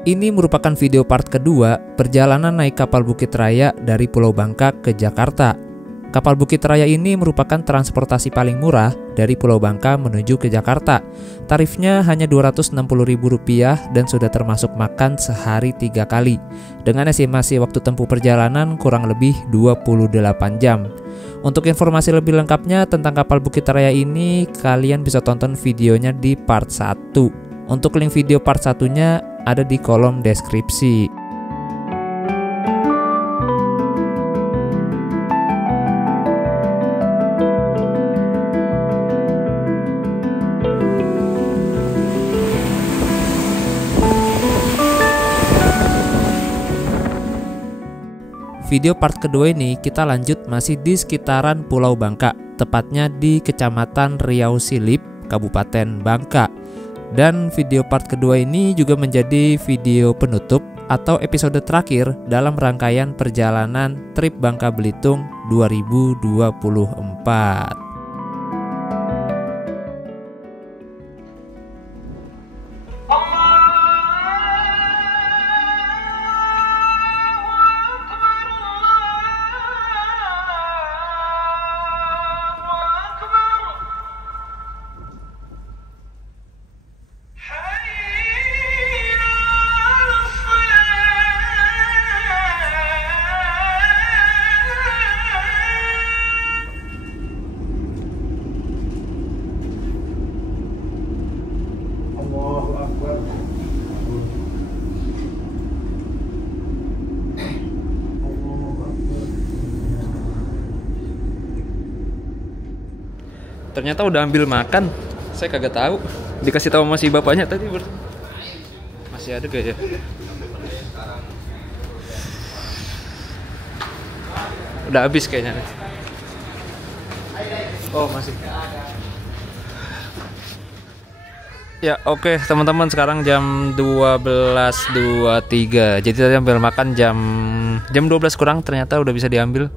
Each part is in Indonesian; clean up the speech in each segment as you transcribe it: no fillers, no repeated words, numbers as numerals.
Ini merupakan video part kedua perjalanan naik kapal Bukit Raya dari Pulau Bangka ke Jakarta. Kapal Bukit Raya ini merupakan transportasi paling murah dari Pulau Bangka menuju ke Jakarta. Tarifnya hanya Rp260.000 dan sudah termasuk makan sehari 3 kali. Dengan estimasi waktu tempuh perjalanan kurang lebih 28 jam. Untuk informasi lebih lengkapnya tentang kapal Bukit Raya ini, kalian bisa tonton videonya di part 1. Untuk link video part 1-nya ada di kolom deskripsi. Video part kedua ini kita lanjut masih di sekitaran Pulau Bangka, tepatnya di Kecamatan Riau Silip, Kabupaten Bangka. Dan video part kedua ini juga menjadi video penutup atau episode terakhir dalam rangkaian perjalanan trip Bangka Belitung 2024. Ternyata udah ambil makan, saya kagak tahu. Dikasih tahu sama si bapaknya tadi masih ada gak ya? Udah habis kayaknya. Oh masih. Ya oke, teman-teman, sekarang jam 12.23. Jadi tadi ambil makan jam 12 kurang, ternyata udah bisa diambil.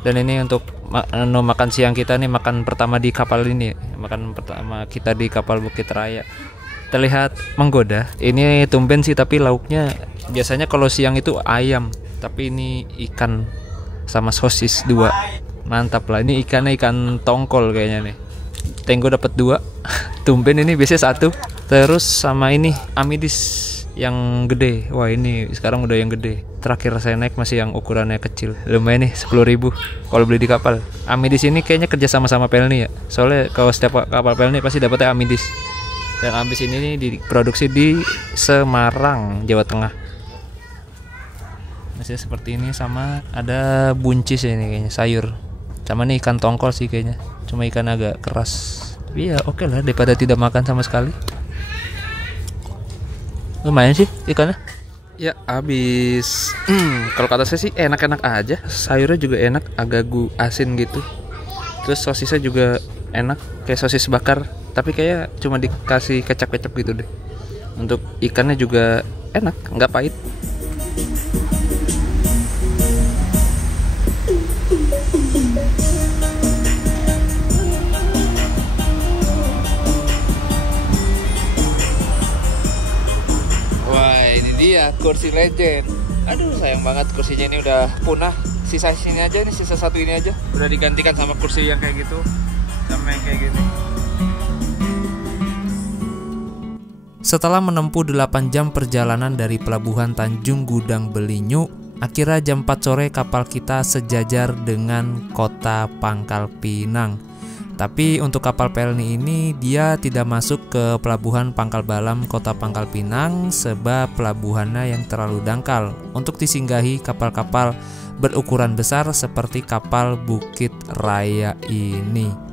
Dan ini untuk makan siang kita nih, makan pertama di kapal ini, makan pertama kita di kapal Bukit Raya. Terlihat menggoda. Ini tumben sih, tapi lauknya biasanya kalau siang itu ayam, tapi ini ikan sama sosis 2. Mantap lah, ini ikannya ikan tongkol kayaknya nih. Tenggo dapat 2. Tumben ini biasanya 1. Terus sama ini amidis yang gede. Wah, ini sekarang udah yang gede. Terakhir saya naik masih yang ukurannya kecil. Lumayan nih, 10.000 kalau beli di kapal. Amidis ini kayaknya kerja sama Pelni ya. Soalnya kalau setiap kapal Pelni pasti dapetnya amidis. Dan amidis ini nih diproduksi di Semarang, Jawa Tengah. Masih seperti ini, sama ada buncis ini kayaknya, sayur. Sama nih ikan tongkol sih kayaknya. Cuma ikan agak keras. Tapi ya oke lah daripada tidak makan sama sekali. Lumayan sih ikannya. Ya habis. Kalau kata saya sih enak-enak aja. Sayurnya juga enak, agak asin gitu. Terus sosisnya juga enak, kayak sosis bakar. Tapi kayak cuma dikasih kecap-kecap gitu deh. Untuk ikannya juga enak, nggak pahit. Kursi legend. Aduh sayang banget kursinya ini udah punah. Sisa sini aja nih, sisa satu ini aja. Udah digantikan sama kursi yang kayak gitu, sama yang kayak gini. Setelah menempuh 8 jam perjalanan dari pelabuhan Tanjung Gudang Belinyu, akhirnya jam 4 sore kapal kita sejajar dengan kota Pangkal Pinang. Tapi untuk kapal Pelni ini dia tidak masuk ke pelabuhan Pangkal Balam kota Pangkal Pinang sebab pelabuhannya yang terlalu dangkal untuk disinggahi kapal-kapal berukuran besar seperti kapal Bukit Raya ini.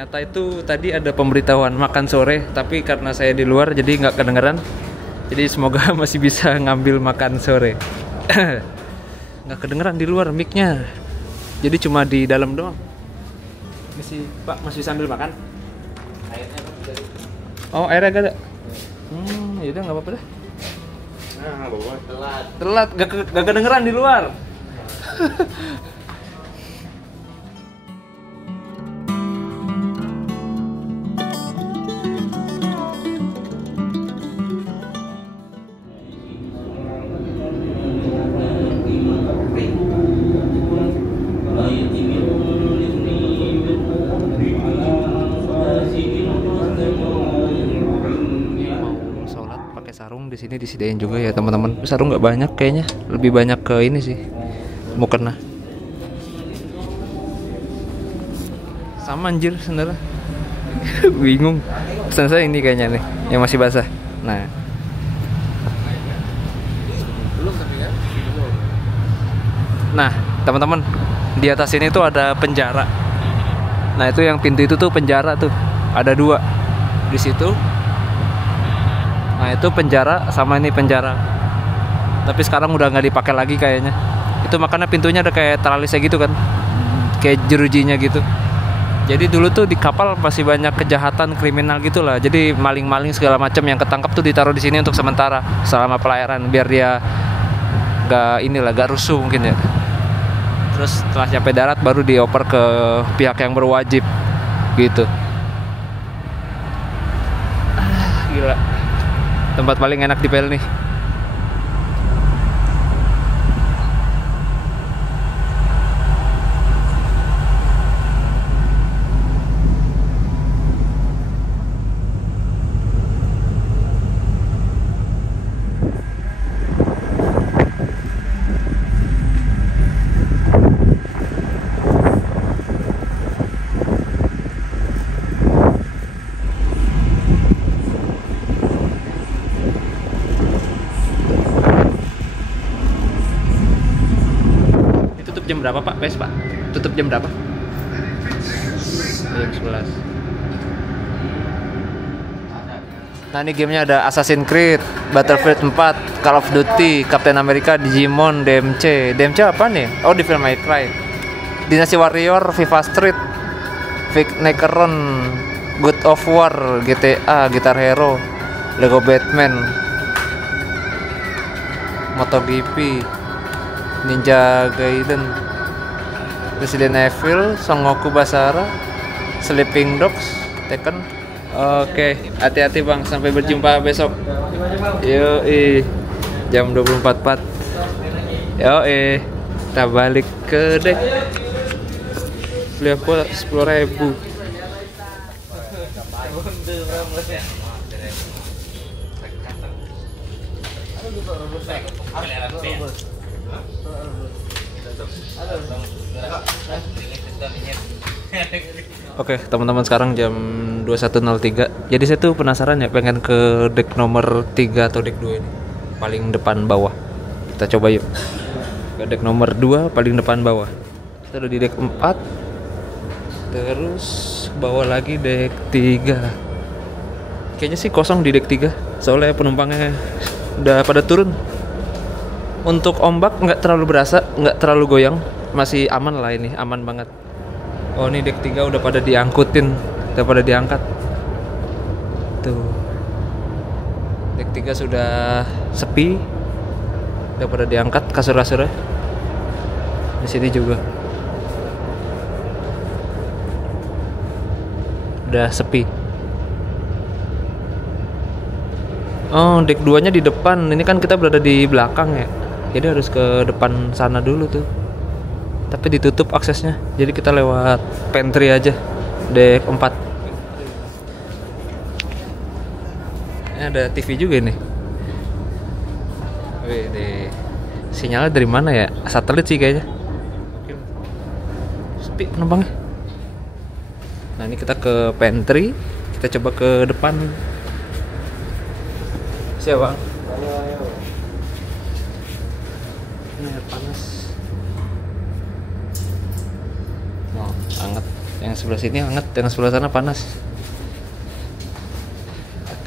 ternyata itu tadi ada pemberitahuan makan sore, tapi karena saya di luar jadi nggak kedengeran. Jadi semoga masih bisa ngambil makan sore. Nggak kedengeran di luar mic-nya. Jadi cuma di dalam doang. Pak masih sambil makan? Airnya oh, airnya gak ada? Yaudah nggak apa-apa dah. Nah, bawa telat, gak kedengeran di luar. Sarung di sini disediain juga ya teman-teman. Sarung nggak banyak kayaknya, lebih banyak ke ini sih, mukena. Sama anjir sebenarnya. Bingung. Pesan saya ini kayaknya nih, yang masih basah. Nah. Nah, teman-teman, di atas ini tuh ada penjara. Nah, itu yang pintu itu tuh penjara tuh. Ada 2 di situ. Nah itu penjara sama ini penjara. Tapi sekarang udah nggak dipakai lagi kayaknya. Itu makanya pintunya ada kayak tralisnya gitu kan, kayak jerujinya gitu. Jadi dulu tuh di kapal masih banyak kejahatan kriminal gitulah. Jadi maling-maling segala macam yang ketangkap tuh ditaruh di sini untuk sementara selama pelayaran biar dia nggak rusuh mungkin ya. Terus setelah sampai darat baru dioper ke pihak yang berwajib gitu. Gila. Tempat paling enak di PL nih. Jam berapa Pak? Pak? Tutup jam berapa? Jam 11. Nah ini gamenya ada Assassin's Creed, Battlefield 4, Call of Duty, Captain America, Digimon, DMC. DMC apa nih? Oh di Devil May Cry, Dynasty Warrior, FIFA Street, Necron, God of War, GTA, Guitar Hero, Lego Batman, MotoGP, Ninja Gaiden, Resident Evil, Songoku Basara, Sleeping Dogs, Tekken. Oke, hati-hati Bang, sampai berjumpa besok. Yoi, jam 24.04. Yoi, kita balik ke dek. Beli apa? 10.000. Oke, teman-teman, sekarang jam 21.03. Jadi saya tuh penasaran ya, pengen ke deck nomor 3 atau deck 2 ini. Paling depan bawah. Kita coba yuk. Ke deck nomor 2 paling depan bawah. Kita udah di deck 4. Terus bawah lagi deck 3. Kayaknya sih kosong di deck 3. Soalnya penumpangnya udah pada turun. Untuk ombak nggak terlalu berasa, nggak terlalu goyang. Masih aman lah ini, aman banget. Oh ini deck 3 udah pada diangkutin, udah pada diangkat. Tuh. Deck 3 sudah sepi. Udah pada diangkat kasur-kasurnya. Di sini juga. Udah sepi. Oh, deck 2-nya di depan. Ini kan kita berada di belakang ya. Jadi harus ke depan sana dulu tuh. Tapi ditutup aksesnya. Jadi kita lewat pantry aja. Deck 4. Ini ada TV juga nih. Wih, sinyalnya dari mana ya? Satelit sih kayaknya. Sepi penumpangnya. Nah, ini kita ke pantry. Kita coba ke depan. Siapa? Ayo. Ini air panas. Oh, hangat. Yang sebelah sini hangat, yang sebelah sana panas.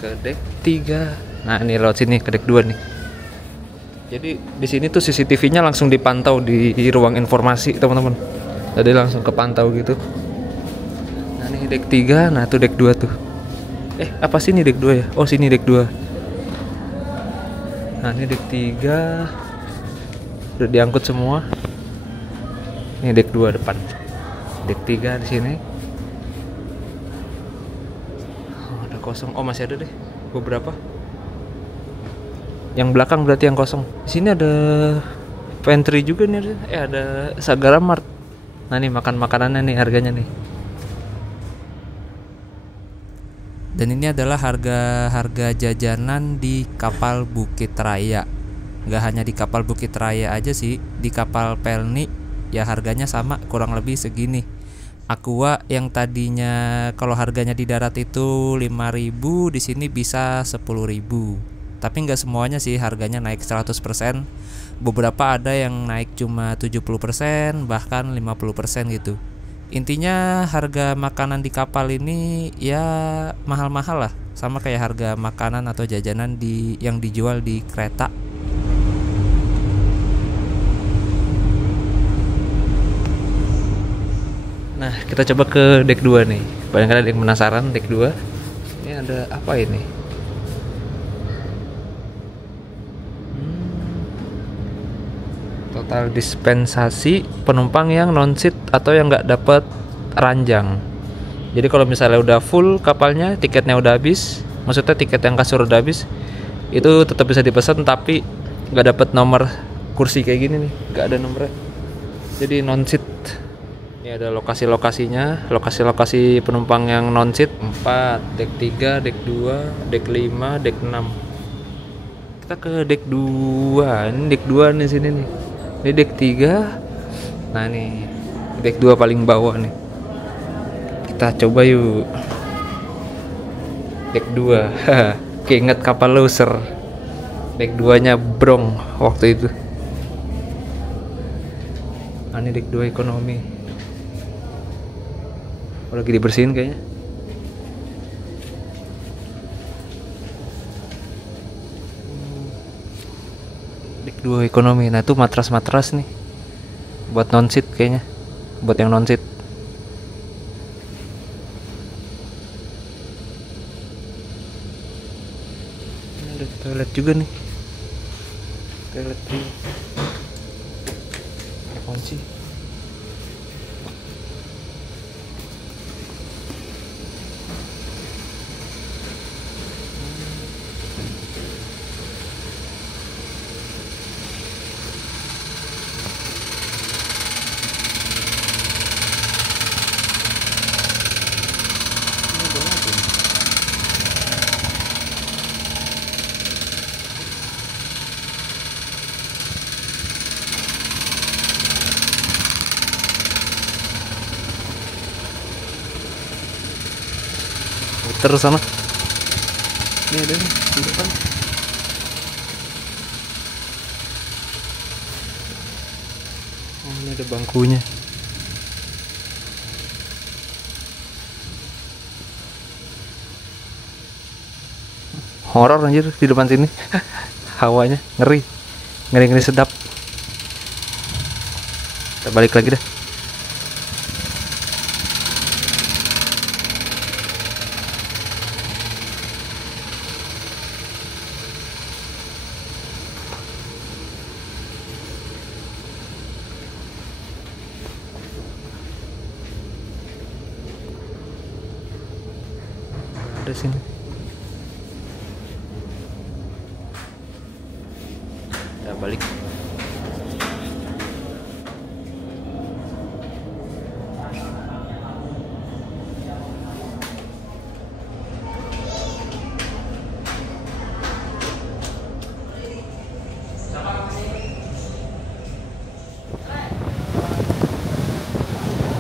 Ke deck 3. Nah, ini lewat sini ke deck 2 nih. Jadi di sini tuh CCTV-nya langsung dipantau di ruang informasi, teman-teman. Jadi langsung kepantau gitu. Nah, ini deck 3, nah tuh deck 2 tuh. Apa sih ini deck 2 ya? Oh, sini deck 2. Nah, ini deck 3. Udah diangkut semua. Ini deck 2 depan. Deck 3 di sini. Oh, ada kosong. Oh, masih ada deh beberapa. Yang belakang berarti yang kosong. Di sini ada pantry juga nih. Ada Sagara Mart. Nah, nih makan makanannya nih, harganya nih. Dan ini adalah harga jajanan di kapal Bukit Raya. Nggak hanya di kapal Bukit Raya aja sih, di kapal Pelni ya harganya sama, kurang lebih segini. Aqua yang tadinya kalau harganya di darat itu 5.000, di sini bisa 10.000. Tapi nggak semuanya sih harganya naik 100%. Beberapa ada yang naik cuma 70%, bahkan 50% gitu. Intinya harga makanan di kapal ini ya mahal-mahal lah, sama kayak harga makanan atau jajanan yang dijual di kereta. Nah, kita coba ke deck 2 nih. Barangkali ada yang penasaran deck 2. Ini ada apa ini? Total dispensasi penumpang yang non-seat atau yang nggak dapat ranjang. Jadi kalau misalnya udah full kapalnya, tiketnya udah habis, maksudnya tiket yang kasur udah habis, itu tetap bisa dipesan tapi nggak dapat nomor kursi kayak gini nih, nggak ada nomornya. Jadi non-seat. Ini ada lokasi-lokasinya, lokasi-lokasi penumpang yang non-seat 4, deck 3, deck 2, deck 5, deck 6. Kita ke deck 2. Ini deck 2 nih sini nih. Ini deck 3. Nah, nih deck 2 paling bawah nih. Kita coba yuk. Deck 2. Keinget kapal loser. Deck 2-nya brong waktu itu. Nah, ini deck 2 ekonomi. Lagi dibersihin kayaknya. Deck 2 ekonomi. Nah, itu matras-matras nih. Buat non-seat kayaknya. Buat yang non-seat. Ini ada toilet juga nih. Toilet juga. Kunci. Terus sana. Ini ada nih di depan. Oh, ini ada bangkunya. Horor anjir di depan sini. Hawanya ngeri. Ngeri-ngeri sedap. Kita balik lagi dah. Ada sini. Kita balik.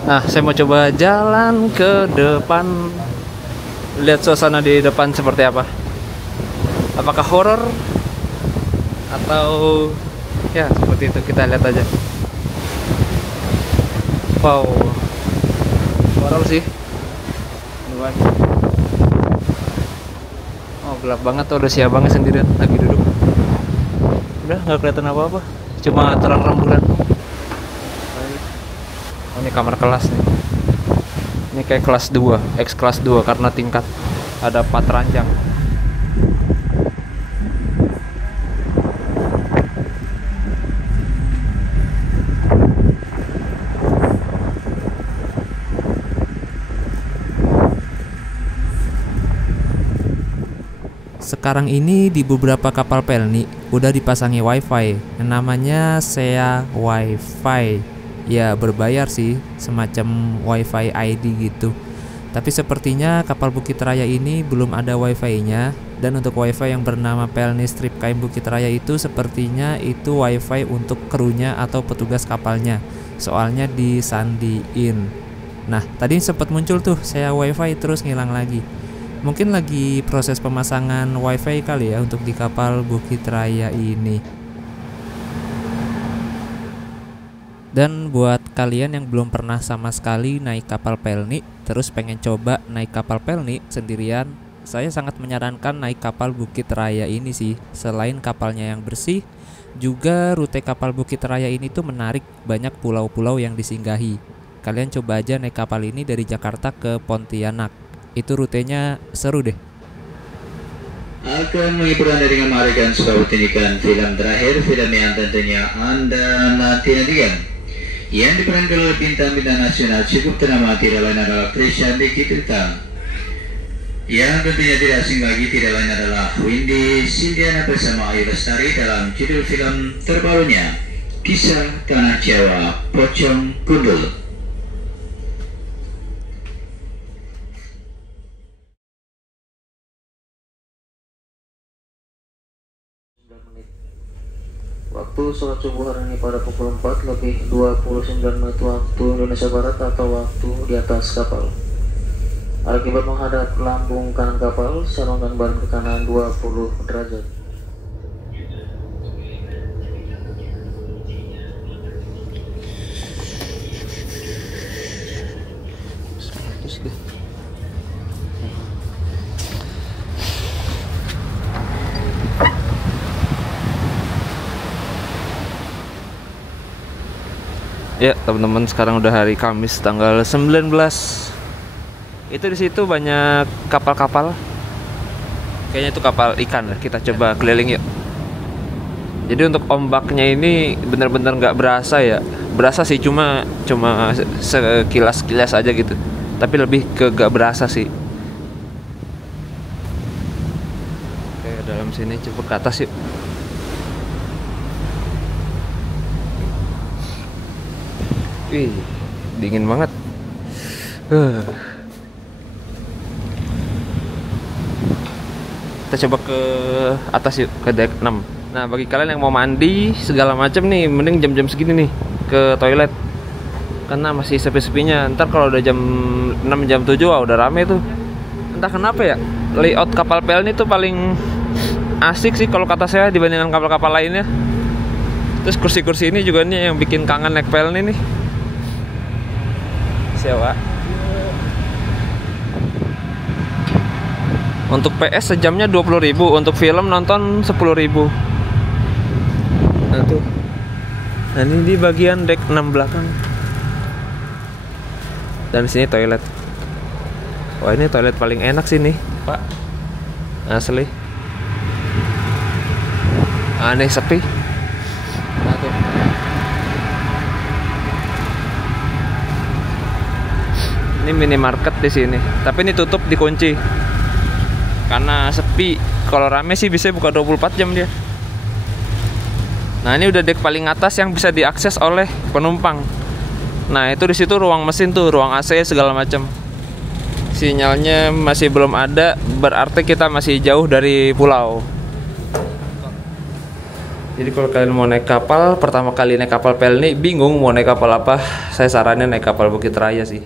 Nah, saya mau coba jalan ke depan. Lihat suasana di depan seperti apa. Apakah horor atau ya seperti itu, kita lihat aja. Wow, Warol sih. Luas. Oh gelap banget tuh, udah si abangnya sendirian lagi duduk. Udah nggak kelihatan apa-apa, cuma terang rembulan. Oh, ini kamar kelas nih. Ini kayak kelas 2, X kelas 2 karena tingkat ada 4 ranjang. Sekarang ini di beberapa kapal Pelni udah dipasangi wifi yang namanya SEA Wifi. Ya berbayar sih, semacam wifi ID gitu. Tapi sepertinya kapal Bukit Raya ini belum ada wifi-nya. Dan untuk wifi yang bernama Pelni Strip Kaim Bukit Raya itu sepertinya itu wifi untuk krunya atau petugas kapalnya. Soalnya disandiin. Nah tadi sempat muncul tuh SEA Wifi terus ngilang lagi. Mungkin lagi proses pemasangan wifi kali ya untuk di kapal Bukit Raya ini. Dan buat kalian yang belum pernah sama sekali naik kapal Pelni, terus pengen coba naik kapal Pelni sendirian, saya sangat menyarankan naik kapal Bukit Raya ini sih. Selain kapalnya yang bersih, juga rute kapal Bukit Raya ini tuh menarik, banyak pulau-pulau yang disinggahi. Kalian coba aja naik kapal ini dari Jakarta ke Pontianak. Itu rutenya seru deh. Akan menghibur Anda dengan menghadirkan sebuah tinikan film terakhir, film yang tentunya Anda nanti-nantikan, yang diperankan oleh bintang-bintang nasional cukup ternama, tidak lain adalah Trisha Dikitirta, yang tentunya tidak asing lagi, tidak lain adalah Windy Sindiana bersama Ayu Lestari dalam judul film terbarunya Kisah Tanah Jawa Pocong Gundul. Waktu sholat subuh hari ini pada pukul 4 lebih 29 menit waktu Indonesia Barat atau waktu di atas kapal. Akibat menghadap lambung kanan kapal, sarungan badan ke kanan 20 derajat. Ya teman-teman, sekarang udah hari Kamis tanggal 19. Itu di situ banyak kapal-kapal. Kayaknya itu kapal ikan. Kita coba keliling yuk. Jadi untuk ombaknya ini benar-benar nggak berasa ya. Berasa sih, cuma sekilas-kilas aja gitu. Tapi lebih ke nggak berasa sih. Oke, dalam sini coba ke atas yuk. Wih, dingin banget. Kita coba ke atas yuk, ke deck 6. Nah, bagi kalian yang mau mandi segala macam nih, mending jam-jam segini nih ke toilet. Karena masih sepi-sepinya. Ntar kalau udah jam 6, jam 7 wah udah rame tuh. Entah kenapa ya, layout kapal Pelni tuh paling asik sih kalau kata saya dibandingkan kapal-kapal lainnya. Terus kursi-kursi ini juga nih yang bikin kangen naik Pelni nih. Sewa. Untuk PS sejamnya 20.000, untuk film nonton 10.000. Nah tuh. Nah ini di bagian deck 6 belakang. Dan sini toilet. Wah ini toilet paling enak sih nih, Pak. Asli. Aneh sepi. Nah tuh. Ini minimarket di sini, tapi ini tutup, dikunci karena sepi. Kalau rame sih bisa buka 24 jam dia. Nah ini udah dek paling atas yang bisa diakses oleh penumpang. Nah itu di situ ruang mesin tuh, ruang AC segala macam. Sinyalnya masih belum ada, berarti kita masih jauh dari pulau. Jadi kalau kalian mau naik kapal, pertama kali naik kapal Pelni, bingung mau naik kapal apa, saya saranin naik kapal Bukit Raya sih.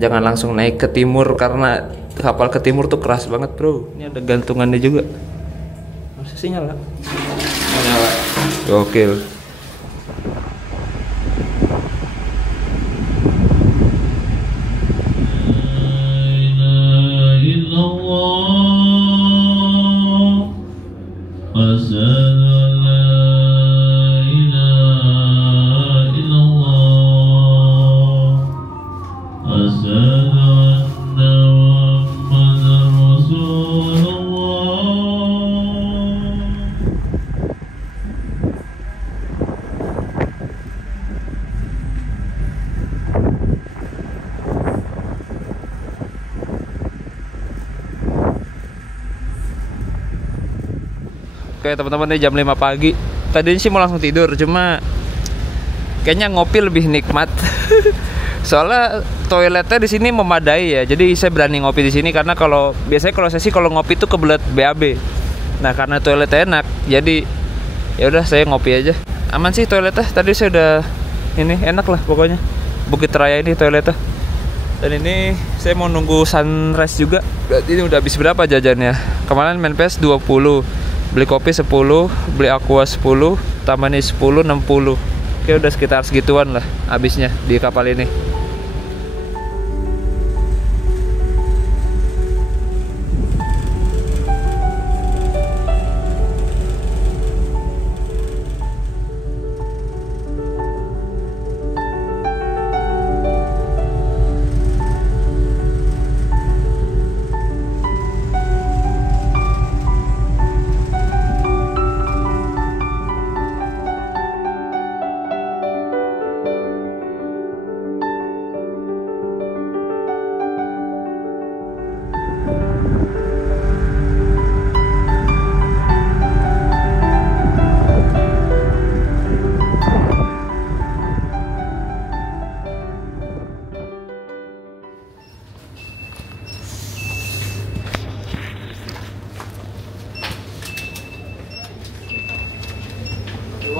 Jangan langsung naik ke timur karena kapal ke timur tuh keras banget bro. Ini ada gantungannya juga. Masih nyala. Nyala. Gokil. Oke teman-teman, ini jam 5 pagi. Tadinya sih mau langsung tidur, cuma kayaknya ngopi lebih nikmat. Soalnya toiletnya di sini memadai ya. Jadi saya berani ngopi di sini karena biasanya kalau saya sih kalau ngopi tuh kebelet BAB. Nah, karena toiletnya enak, jadi ya udah saya ngopi aja. Aman sih toiletnya. Tadi saya udah ini enak lah pokoknya. Bukit Raya ini toiletnya. Dan ini saya mau nunggu sunrise juga. Berarti ini udah habis berapa jajannya? Kemarin main PS 20, beli kopi 10, beli aqua 10, tambah nih 10, 60. Oke, udah sekitar segituan lah habisnya di kapal ini.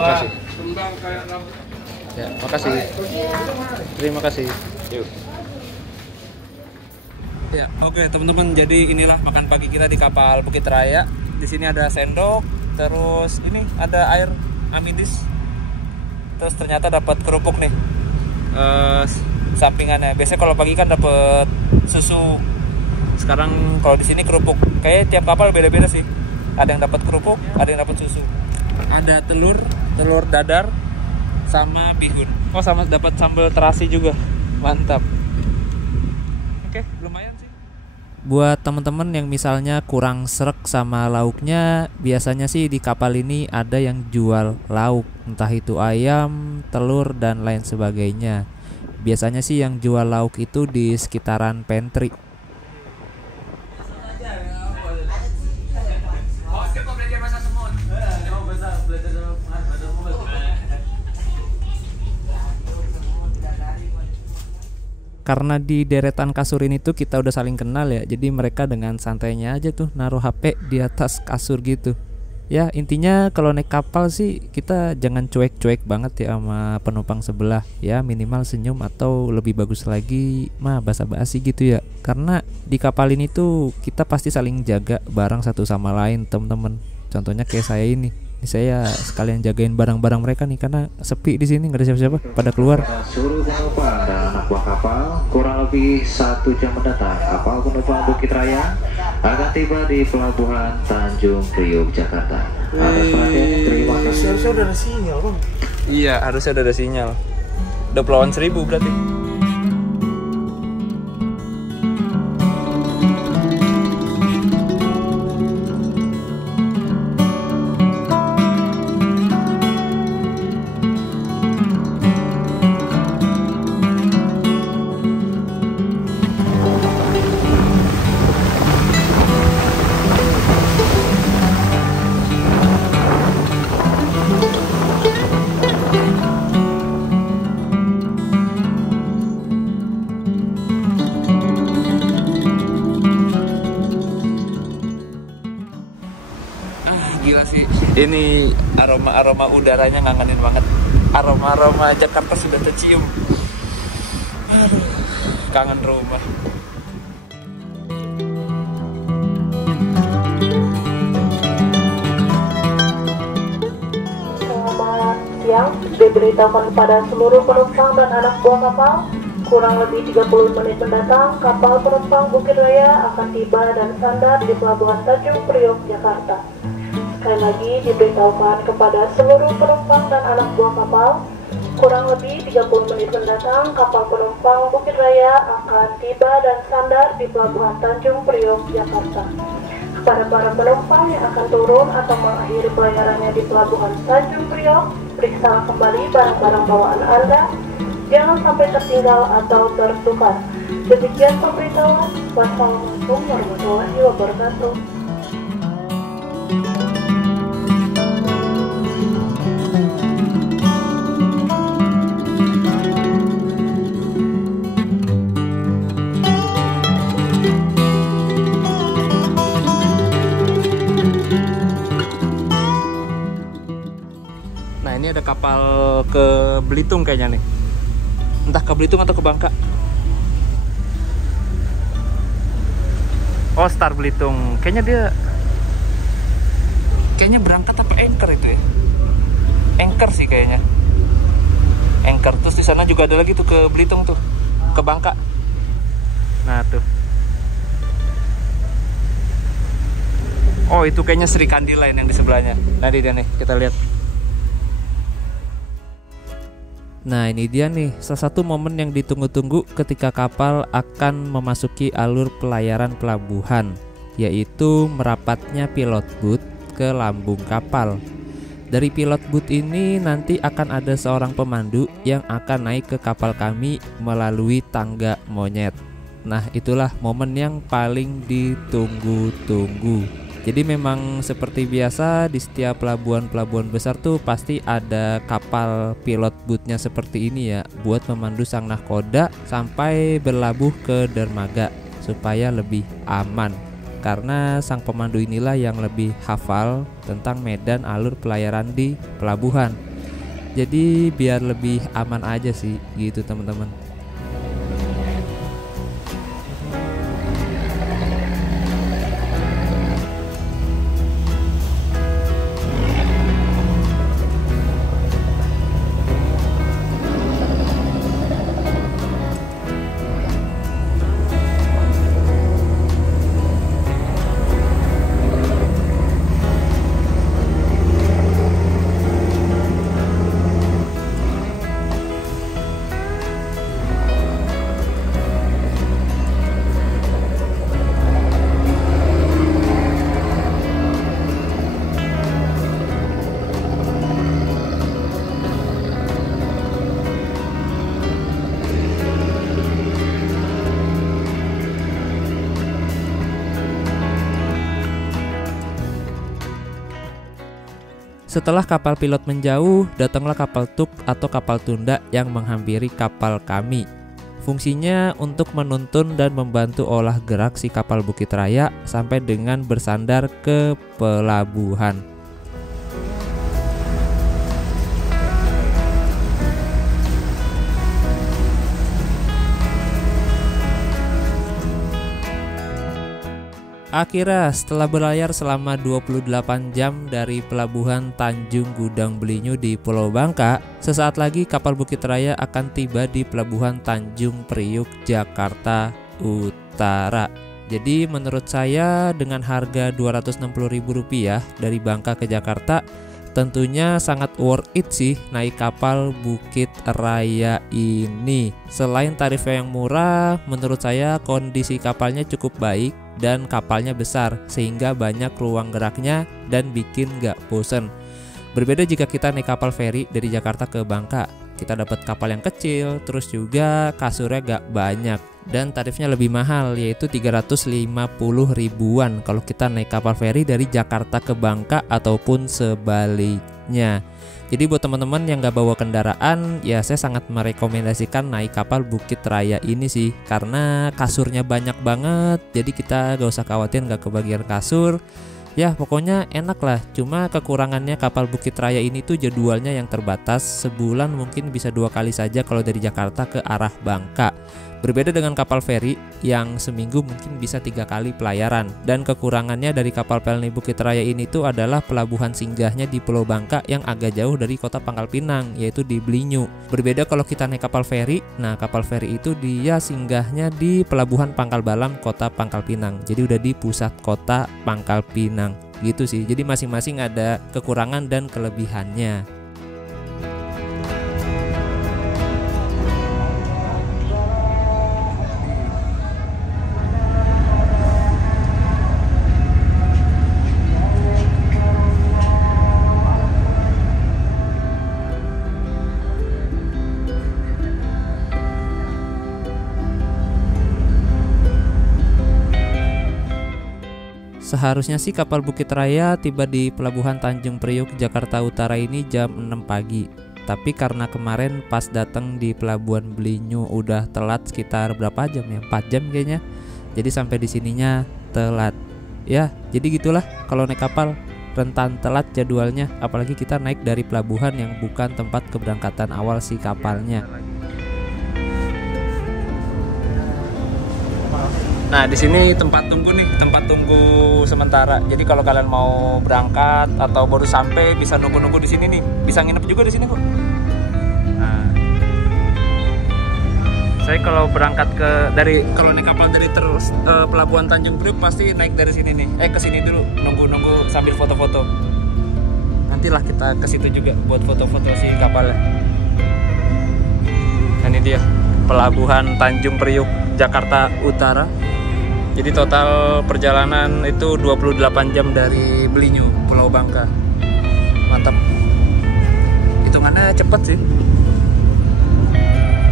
Makasih. Ya, makasih. Terima kasih. Yuk. Ya, oke teman-teman. Jadi inilah makan pagi kita di kapal Bukit Raya. Di sini ada sendok, terus ini ada air amidis. Terus ternyata dapat kerupuk nih. Sampingannya. Biasanya kalau pagi kan dapat susu. Sekarang kalau di sini kerupuk. Kayak tiap kapal beda-beda sih. Ada yang dapat kerupuk, ada yang dapat susu. Ada telur dadar sama bihun. Oh, sama dapat sambal terasi juga. Mantap. Oke, lumayan sih. Buat teman-teman yang misalnya kurang srek sama lauknya, biasanya sih di kapal ini ada yang jual lauk, entah itu ayam, telur dan lain sebagainya. Biasanya sih yang jual lauk itu di sekitaran pantry. Karena di deretan kasur ini tuh kita udah saling kenal ya. Jadi mereka dengan santainya aja tuh naruh HP di atas kasur gitu. Ya intinya kalau naik kapal sih kita jangan cuek-cuek banget ya sama penumpang sebelah. Ya minimal senyum atau lebih bagus lagi mah basa-basi gitu ya. Karena di kapal ini tuh kita pasti saling jaga barang satu sama lain teman-teman. Contohnya kayak saya ini. Saya sekalian jagain barang-barang mereka nih karena sepi di sini, nggak ada siapa-siapa, pada keluar. Seluruh penumpang dan anak buah kapal kurang lebih 1 jam mendatang kapal penumpang Bukit Raya akan tiba di pelabuhan Tanjung Priok, Jakarta. Atas perhatiannya terima kasih. Harusnya udah ada sinyal bang. Iya, harusnya udah ada sinyal. Udah Pulauan Seribu berarti. Gila sih, ini aroma udaranya ngangenin banget. Aroma Jakarta sudah tercium. Aduh, kangen rumah. Selamat siang, diberitahukan kepada seluruh penumpang dan anak buah kapal, kurang lebih 30 menit mendatang kapal penumpang Bukit Raya akan tiba dan sandar di Pelabuhan Tanjung Priok, Jakarta. Sekali lagi diberitahukan kepada seluruh penumpang dan anak buah kapal, kurang lebih 30 menit mendatang kapal penumpang Bukit Raya akan tiba dan sandar di Pelabuhan Tanjung Priok, Jakarta. Kepada para penumpang yang akan turun atau mengakhiri pelayarannya di Pelabuhan Tanjung Priok, periksa kembali barang-barang bawaan Anda, jangan sampai tertinggal atau tertukar. Demikian pemberitahuan. Wassalamualaikum warahmatullahi wabarakatuh. ada kapal ke Belitung kayaknya nih. Entah ke Belitung atau ke Bangka. Oh, Star Belitung. Kayaknya berangkat apa anchor itu ya? Anchor sih kayaknya. Anchor. Terus di sana juga ada lagi tuh ke Belitung tuh, ke Bangka. Nah tuh. Oh, itu kayaknya Sri Kandi Line yang di sebelahnya. Nanti dia nih, kita lihat. Nah, ini dia nih salah satu momen yang ditunggu-tunggu ketika kapal akan memasuki alur pelayaran pelabuhan, yaitu merapatnya pilot booth ke lambung kapal. Dari pilot booth ini nanti akan ada seorang pemandu yang akan naik ke kapal kami melalui tangga monyet. Nah, itulah momen yang paling ditunggu-tunggu. Jadi memang seperti biasa di setiap pelabuhan-pelabuhan besar tuh pasti ada kapal pilot bootnya seperti ini ya, buat memandu sang nahkoda sampai berlabuh ke dermaga supaya lebih aman. Karena sang pemandu inilah yang lebih hafal tentang medan alur pelayaran di pelabuhan. Jadi biar lebih aman aja sih gitu teman-teman. Setelah kapal pilot menjauh, datanglah kapal tuk atau kapal tunda yang menghampiri kapal kami. Fungsinya untuk menuntun dan membantu olah gerak si kapal Bukit Raya sampai dengan bersandar ke pelabuhan. Akhirnya setelah berlayar selama 28 jam dari pelabuhan Tanjung Gudang Belinyu di Pulau Bangka, sesaat lagi kapal Bukit Raya akan tiba di pelabuhan Tanjung Priuk, Jakarta Utara. Jadi menurut saya dengan harga Rp260.000 dari Bangka ke Jakarta, tentunya sangat worth it sih naik kapal Bukit Raya ini. Selain tarifnya yang murah, menurut saya kondisi kapalnya cukup baik dan kapalnya besar sehingga banyak ruang geraknya dan bikin gak bosen. Berbeda jika kita naik kapal feri dari Jakarta ke Bangka, kita dapat kapal yang kecil, terus juga kasurnya gak banyak dan tarifnya lebih mahal, yaitu 350.000-an kalau kita naik kapal feri dari Jakarta ke Bangka ataupun sebaliknya. Jadi buat teman-teman yang gak bawa kendaraan, ya saya sangat merekomendasikan naik kapal Bukit Raya ini sih, karena kasurnya banyak banget, jadi kita gak usah khawatir gak kebagian kasur. Ya pokoknya enak lah. Cuma kekurangannya kapal Bukit Raya ini tuh jadwalnya yang terbatas, sebulan mungkin bisa 2 kali saja kalau dari Jakarta ke arah Bangka. Berbeda dengan kapal feri yang seminggu mungkin bisa 3 kali pelayaran. Dan kekurangannya dari kapal Pelni Bukit Raya ini tuh adalah pelabuhan singgahnya di Pulau Bangka yang agak jauh dari kota Pangkal Pinang, yaitu di Belinyu. Berbeda kalau kita naik kapal feri, nah kapal feri itu dia singgahnya di pelabuhan Pangkal Balam, kota Pangkal Pinang. Jadi udah di pusat kota Pangkal Pinang gitu sih. Jadi masing-masing ada kekurangan dan kelebihannya. Seharusnya sih kapal Bukit Raya tiba di pelabuhan Tanjung Priuk, Jakarta Utara ini jam 6 pagi. Tapi karena kemarin pas datang di pelabuhan Belinyu udah telat sekitar berapa jam ya? 4 jam kayaknya. Jadi sampai di sininya telat. Ya, jadi gitulah kalau naik kapal. rentan telat jadwalnya, apalagi kita naik dari pelabuhan yang bukan tempat keberangkatan awal si kapalnya. Nah, di sini tempat tunggu nih, tempat tunggu sementara. Jadi kalau kalian mau berangkat atau baru sampai bisa nunggu-nunggu di sini nih. Bisa nginep juga di sini kok. Nah, saya kalau berangkat kalau naik kapal dari pelabuhan Tanjung Priok pasti naik dari sini nih. Ke sini dulu, nunggu sambil foto-foto. Nantilah kita ke situ juga buat foto-foto si kapalnya. Nah, ini dia pelabuhan Tanjung Priok, Jakarta Utara. Jadi total perjalanan itu 28 jam dari Belinyu, Pulau Bangka. Mantap. Hitungannya cepet sih.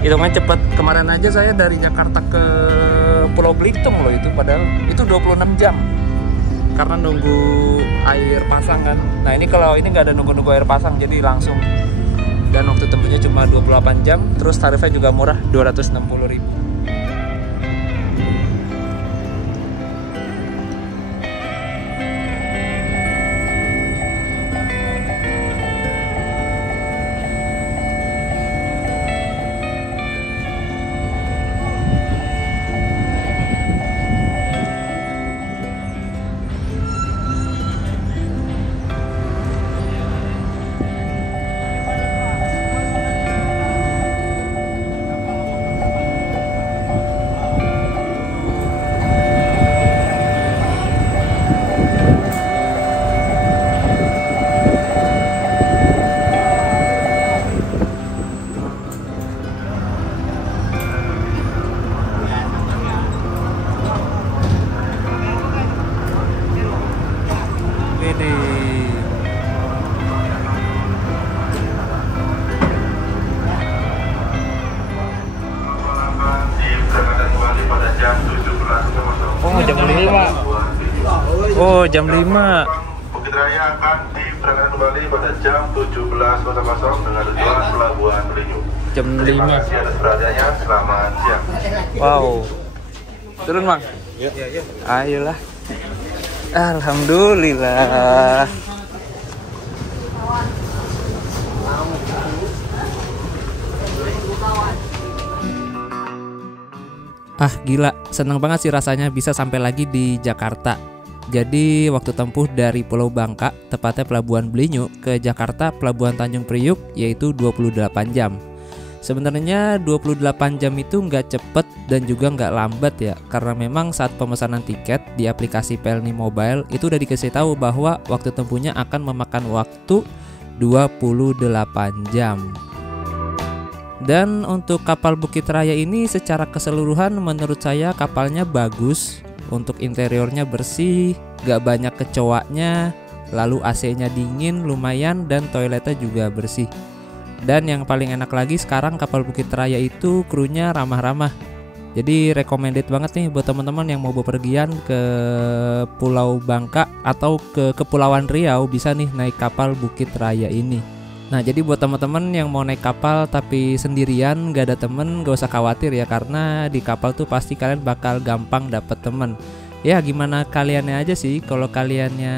Hitungannya cepet. Kemarin aja saya dari Jakarta ke Pulau Belitung loh itu, padahal itu 26 jam. Karena nunggu air pasang kan. Nah ini kalau ini nggak ada nunggu air pasang, jadi langsung. Dan waktu tempuhnya cuma 28 jam, terus tarifnya juga murah, 260.000. Oh, jam 5. Bukit Raya akan diberangkatkan kembali pada jam 17.00 dengan tujuan Pelabuhan Belinyu. Jam 5. Terima kasih atas perhatiannya. Selamat siang. Wow. Turun, Bang. Ya. Ayolah. Alhamdulillah. Gila, seneng banget sih rasanya bisa sampai lagi di Jakarta. Jadi waktu tempuh dari Pulau Bangka, tepatnya Pelabuhan Belinyu, ke Jakarta Pelabuhan Tanjung Priok yaitu 28 jam. Sebenarnya 28 jam itu nggak cepet dan juga nggak lambat ya, karena memang saat pemesanan tiket di aplikasi Pelni Mobile itu udah dikasih tahu bahwa waktu tempuhnya akan memakan waktu 28 jam. Dan untuk kapal Bukit Raya ini secara keseluruhan menurut saya kapalnya bagus. Untuk interiornya bersih, gak banyak kecoaknya, lalu AC-nya dingin lumayan dan toiletnya juga bersih. Dan yang paling enak lagi sekarang kapal Bukit Raya itu krunya ramah-ramah. Jadi recommended banget nih buat teman-teman yang mau bepergian ke Pulau Bangka atau ke Kepulauan Riau, bisa nih naik kapal Bukit Raya ini. Nah jadi buat teman-teman yang mau naik kapal tapi sendirian gak ada temen, gak usah khawatir ya, karena di kapal tuh pasti kalian bakal gampang dapet temen. Ya gimana kaliannya aja sih, kalau kaliannya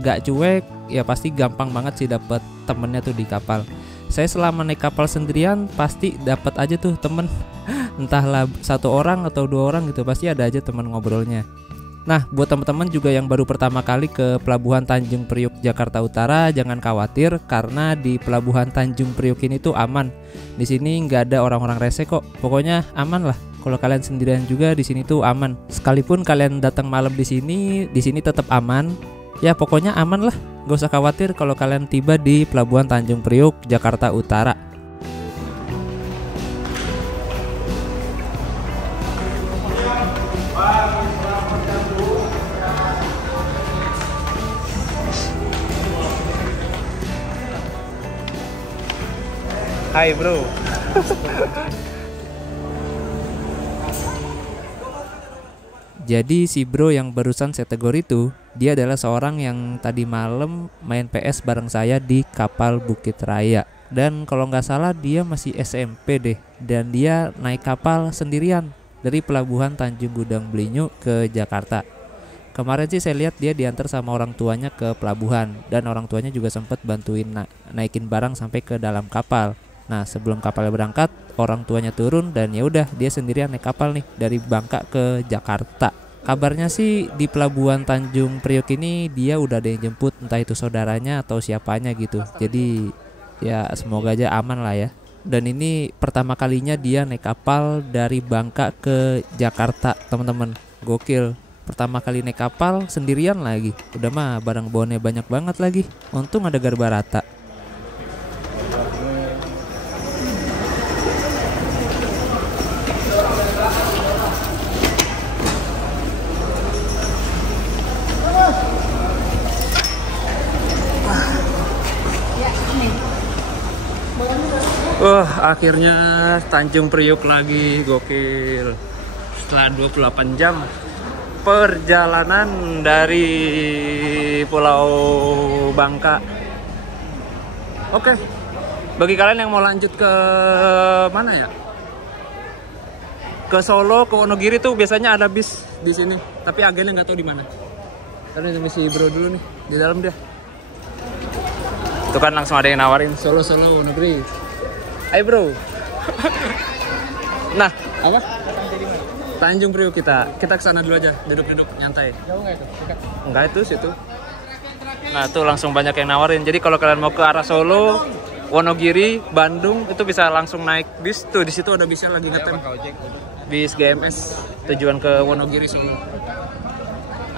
gak cuek ya pasti gampang banget sih dapet temennya tuh di kapal. Saya selama naik kapal sendirian pasti dapat aja tuh temen, entahlah 1 orang atau 2 orang gitu, pasti ada aja temen ngobrolnya. Nah, buat teman-teman juga yang baru pertama kali ke Pelabuhan Tanjung Priok Jakarta Utara, jangan khawatir karena di Pelabuhan Tanjung Priok ini tuh aman. Di sini nggak ada orang-orang rese kok. Pokoknya aman lah. Kalau kalian sendirian juga di sini tuh aman. Sekalipun kalian datang malam di sini tetap aman. Ya pokoknya aman lah. Gak usah khawatir kalau kalian tiba di Pelabuhan Tanjung Priok Jakarta Utara. Hai bro. Jadi si bro yang barusan saya tegur itu, dia adalah seorang yang tadi malam main PS bareng saya di kapal Bukit Raya. Dan kalau nggak salah dia masih SMP deh. Dan dia naik kapal sendirian dari Pelabuhan Tanjung Gudang Belinyu ke Jakarta. Kemarin sih saya lihat dia diantar sama orang tuanya ke pelabuhan, dan orang tuanya juga sempat bantuin naikin barang sampai ke dalam kapal. Nah, sebelum kapalnya berangkat, orang tuanya turun dan ya udah dia sendirian naik kapal nih dari Bangka ke Jakarta. Kabarnya sih di pelabuhan Tanjung Priok ini dia udah ada yang jemput, entah itu saudaranya atau siapanya gitu. Jadi ya semoga aja aman lah ya. Dan ini pertama kalinya dia naik kapal dari Bangka ke Jakarta, teman-teman. Gokil. Pertama kali naik kapal sendirian lagi. Udah mah barang bawaannya banyak banget lagi. Untung ada Garba Rata. Akhirnya Tanjung Priok lagi, gokil. Setelah 28 jam perjalanan dari Pulau Bangka. Oke, bagi kalian yang mau lanjut ke mana ya? Ke Solo, ke Wonogiri tuh biasanya ada bis di sini. Tapi agennya nggak tahu di mana. Karena ini si bro dulu nih di dalam dia. Itu kan langsung ada yang nawarin Solo Wonogiri. Ayo bro. Nah, apa? Tanjung Priok kita kesana dulu aja, duduk nyantai. Jauh nggak itu? Dekat? Enggak, itu situ. Nah tuh langsung banyak yang nawarin. Jadi kalau kalian mau ke arah Solo, Wonogiri, Bandung itu bisa langsung naik bis. Tuh di situ ada bisnya lagi ngetem. Bis GMS tujuan ke Wonogiri Solo.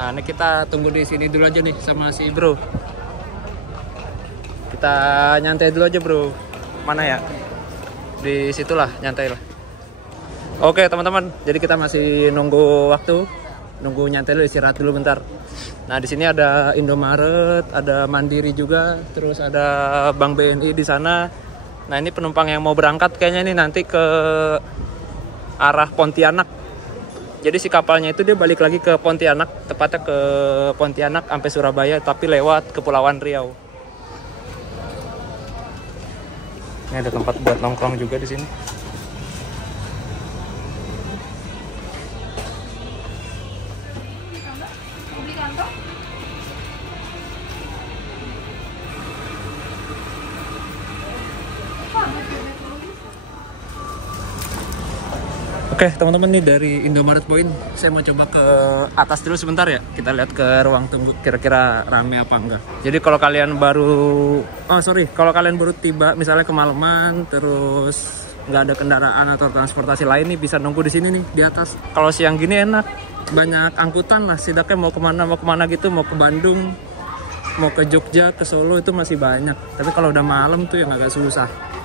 Nah ini kita tunggu di sini dulu aja nih sama si bro. Kita nyantai dulu aja bro. Mana ya? Di situlah, nyantai lah. Oke teman-teman, jadi kita masih nunggu waktu, nunggu nyantai dulu, istirahat dulu bentar. Nah di sini ada Indomaret, ada Mandiri juga, terus ada Bank BNI di sana. Nah ini penumpang yang mau berangkat kayaknya ini nanti ke arah Pontianak. Jadi si kapalnya itu dia balik lagi ke Pontianak, tepatnya ke Pontianak sampai Surabaya, tapi lewat Kepulauan Riau. Ini ada tempat buat nongkrong juga di sini. Oke teman-teman, nih dari Indomaret Point saya mau coba ke atas dulu sebentar ya. Kita lihat ke ruang tunggu kira-kira rame apa enggak. Jadi kalau kalian baru kalau kalian baru tiba misalnya kemalaman terus nggak ada kendaraan atau transportasi lain nih, bisa nunggu di sini nih di atas. Kalau siang gini enak, banyak angkutan lah. Setidaknya mau kemana gitu, mau ke Bandung, mau ke Jogja, ke Solo itu masih banyak. Tapi kalau udah malam tuh yang agak susah.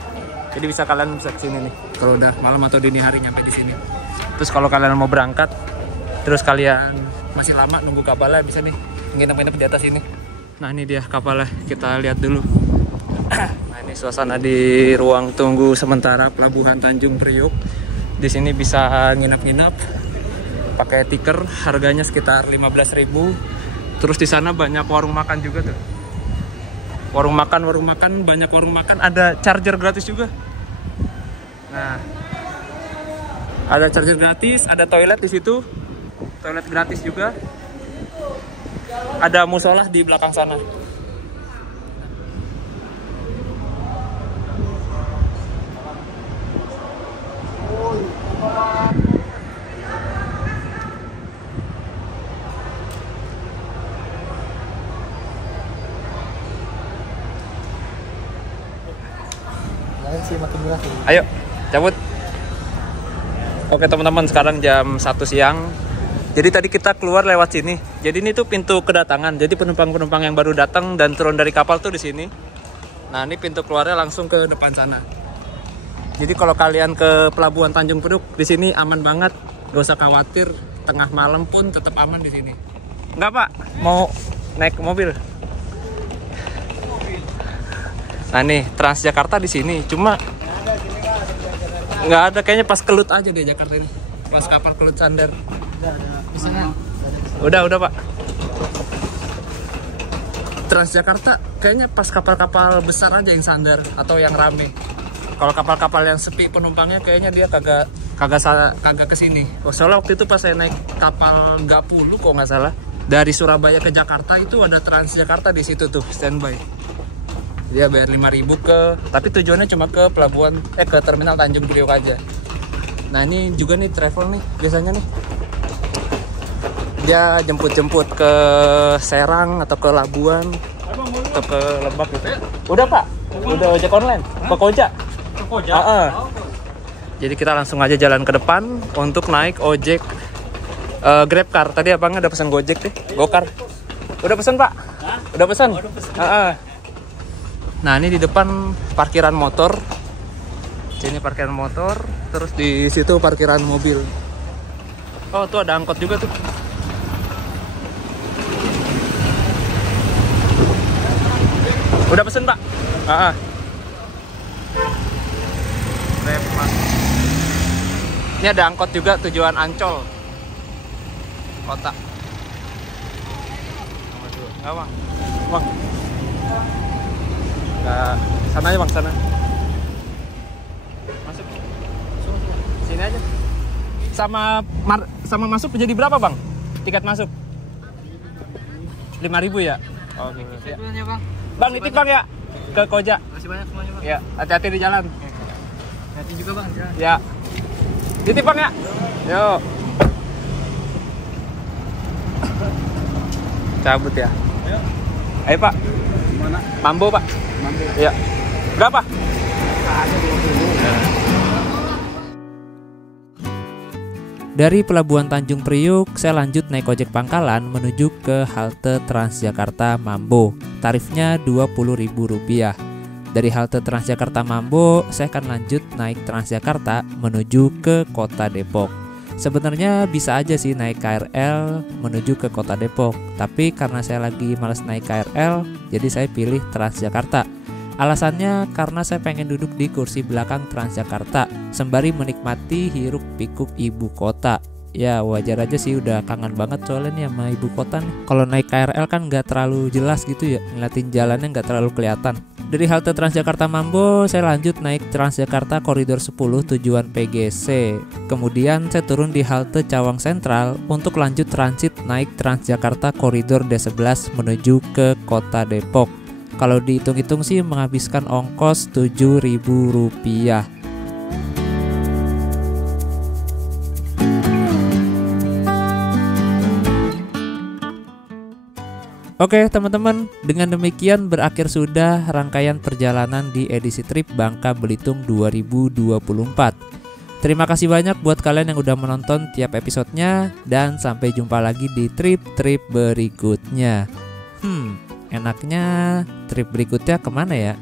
Jadi kalian bisa kesini nih kalau udah malam atau dini hari nyampe di sini. Terus kalau kalian mau berangkat, terus kalian masih lama nunggu kapalnya, bisa nih nginep-nginep di atas ini. Nah ini dia kapalnya, kita lihat dulu. Nah ini suasana di ruang tunggu sementara Pelabuhan Tanjung Priok. Di sini bisa nginep-nginep, pakai tiker, harganya sekitar 15.000. Terus di sana banyak warung makan juga tuh. Warung makan, banyak warung makan, ada charger gratis juga. Nah, ada charger gratis, ada toilet di situ, toilet gratis juga. Ada musola di belakang sana. Ayo, cabut. Oke teman-teman, sekarang jam 1 siang. Jadi tadi kita keluar lewat sini. Jadi ini tuh pintu kedatangan. Jadi penumpang-penumpang yang baru datang dan turun dari kapal tuh di sini. Nah ini pintu keluarnya langsung ke depan sana. Jadi kalau kalian ke Pelabuhan Tanjung Priok di sini aman banget, gak usah khawatir. Tengah malam pun tetap aman di sini. Enggak Pak, mau naik mobil? Nah nih Transjakarta di sini, cuma nggak ada, kayaknya pas Kelut aja deh Jakarta ini, pas kapal Kelut Sandar. Udah Pak. Transjakarta kayaknya pas kapal-kapal besar aja yang sandar atau yang rame. Kalau kapal-kapal yang sepi penumpangnya kayaknya dia kagak kesini. Oh, soalnya waktu itu pas saya naik kapal Gapulu kok nggak salah, Dari Surabaya ke Jakarta itu ada Transjakarta di situ tuh standby. Dia bayar 5.000 tapi tujuannya cuma ke pelabuhan ke terminal Tanjung Priok aja. Nah ini juga nih travel nih biasanya nih. Dia jemput-jemput ke Serang atau ke Labuan atau ke Lebak gitu. Udah Pak, udah ojek online, Pak Koja. Jadi kita langsung aja jalan ke depan untuk naik ojek Grabcar. Tadi abangnya udah pesan Gojek deh, Gokar. Udah pesan Pak? Udah pesan? Nah ini di depan parkiran motor. Sini parkiran motor, terus di situ parkiran mobil. Oh tuh ada angkot juga tuh. Udah pesen Pak? Ini ada angkot juga tujuan Ancol kota. Enggak Bang. Bang. Nah, sana aja Bang, sana. Masuk. Sini aja. Sama masuk jadi berapa Bang? Tiket masuk? 5.000 ya? Oke. Ya. Bang, nitip Bang ya ke Koja. Masih banyak semuanya Bang. Ya, hati-hati di jalan. Hati juga Bang. Ya. Titip Bang ya. Yo. Cabut ya. Ayo Pak. Mana? Mambo Pak. Mambo. Ya. Berapa? Dari Pelabuhan Tanjung Priok, saya lanjut naik ojek pangkalan menuju ke halte Transjakarta Mambo. Tarifnya Rp20.000. Dari halte Transjakarta Mambo, saya akan lanjut naik Transjakarta menuju ke Kota Depok. Sebenarnya bisa aja sih naik KRL menuju ke Kota Depok, tapi karena saya lagi males naik KRL, jadi saya pilih Transjakarta. Alasannya karena saya pengen duduk di kursi belakang Transjakarta sembari menikmati hiruk pikuk ibu kota. Ya wajar aja sih, udah kangen banget soalnya nih sama ibu kota nih. Kalau naik KRL kan nggak terlalu jelas gitu ya, ngeliatin jalannya nggak terlalu kelihatan. Dari halte Transjakarta Mambo, saya lanjut naik Transjakarta Koridor 10 tujuan PGC. Kemudian saya turun di halte Cawang Sentral untuk lanjut transit naik Transjakarta Koridor D11 menuju ke Kota Depok. Kalau dihitung-hitung sih menghabiskan ongkos Rp7.000. Oke teman-teman, dengan demikian berakhir sudah rangkaian perjalanan di edisi trip Bangka Belitung 2024. Terima kasih banyak buat kalian yang udah menonton tiap episodenya, dan sampai jumpa lagi di trip-trip berikutnya. Enaknya trip berikutnya kemana ya?